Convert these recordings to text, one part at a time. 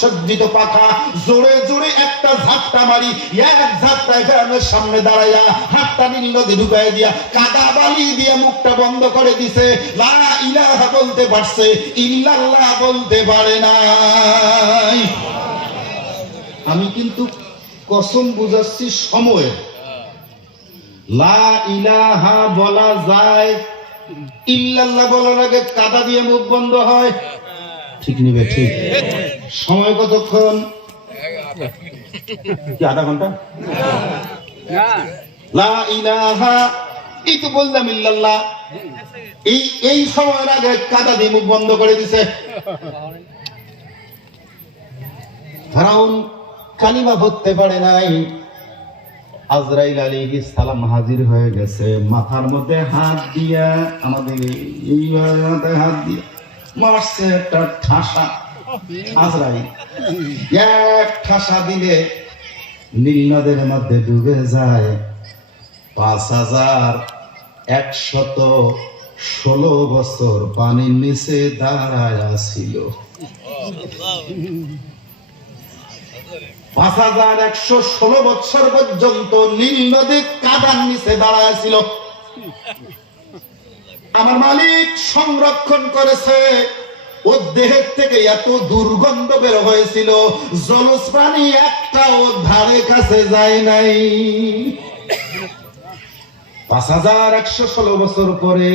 সুসজ্জিত পাখা, জোরে জোরে একটা ঝাপটা মারি, এক ঝাপটায় গ্রামের সামনে দাঁড়াইয়া হাতটা নীল নদী ঢুকাই দিয়া কাদা বালি দিয়ে মুখটা বন্ধ করে দিছে। লা ইলাহা বলতে পারছে, ইল্লাল্লাহ বলতে পারে নাই। আমি কিন্তু কসম বুঝাচ্ছি সময়ের। লা ইলাহা বলা যায়, ইল্লাল্লাহ বলার আগে কাদা দিয়ে মুখ বন্ধ হয়, ঠিক নিবে? ঠিক। সময় কতক্ষণ? কি আধা ঘন্টা? লা ইলাহা, এই তো বললাম ইল্লাল্লাহ, এই সময়ের আগে কাদা দিয়ে মুখ বন্ধ করে দিছে। ফেরাউন কালিমা পড়তে পারে নাই। আজরাইল আলাইহিস সালাম হাজির হয়ে গেছে, মাথার মধ্যে হাত দিয়া, আমাদের এইভাবে মাথায় হাত দিয়ে মারছে একটা ঠাসা। আজরাইল এক ঠাসা দিলে নীল নদের মধ্যে ডুবে যায়। 5116 বছর পানির নিচে দাঁড়ায় ছিল। 5116 বছর পর্যন্ত নীল নদী কাদার নিচে দাঁড়ায় ছিল। আমার মালিক সংরক্ষণ করেছে। ওর দেহের থেকে এত দুর্গন্ধ বের হয়েছিল, জলজ প্রাণী একটাও ধারে কাছে যায় নাই। 5116 বছর পরে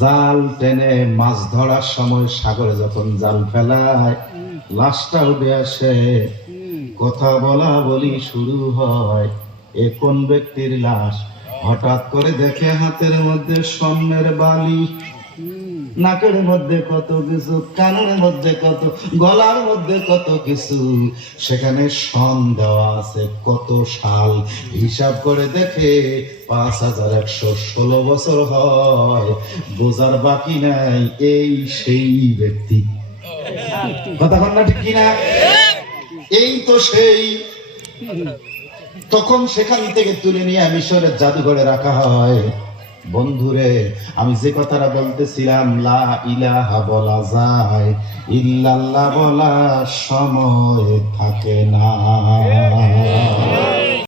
জাল টেনে মাছ ধরার সময় সাগরে যখন জাল ফেলায়, লাশটা উঠে আসে, কথা বলা বলি শুরু হয়। এ কোন ব্যক্তির লাশ? হঠাৎ করে দেখে হাতের মধ্যে স্বর্ণের বালি, নাকের মধ্যে কত কিছু, কানের মধ্যে কত, গলার মধ্যে কত কিছু, সেখানে সন দেওয়া আছে কত সাল। হিসাব করে দেখে 5116 বছর হয়। বোঝার বাকি নাই, এই সেই ব্যক্তি। কথা বল না, ঠিক কিনা? এই তো সেই। তখন সেখান থেকে তুলে নিয়ে মিশরের জাদুঘরে রাখা হয়। বন্ধুরে, আমি যে কথাটা বলতেছিলাম, লা ইলাহা বলা যায়, ইল্লাল্লাহ বলা সময় থাকে না।